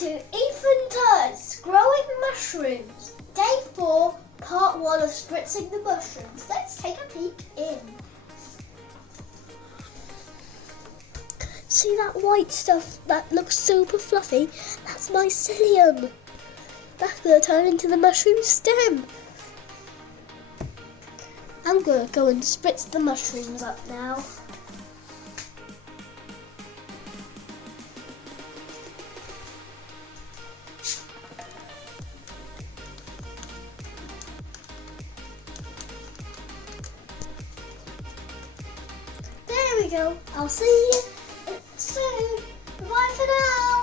to Ethan Todd's Growing Mushrooms, Day 4, Part 1 of Spritzing the Mushrooms. Let's take a peek in. See that white stuff that looks super fluffy? That's mycelium. That's going to turn into the mushroom stem. I'm going to go and spritz the mushrooms up now. There we go. I'll see you soon. Bye for now.